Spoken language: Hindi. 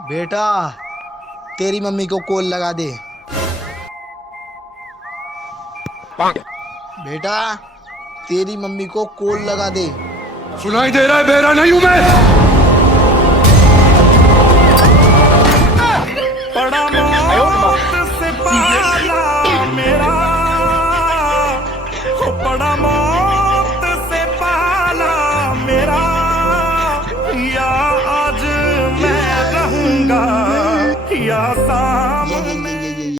बेटा, तेरी मम्मी को कॉल लगा दे। बेटा, तेरी मम्मी को कॉल लगा दे। सुनाई दे रहा है, बहरा नहीं हूं मैं।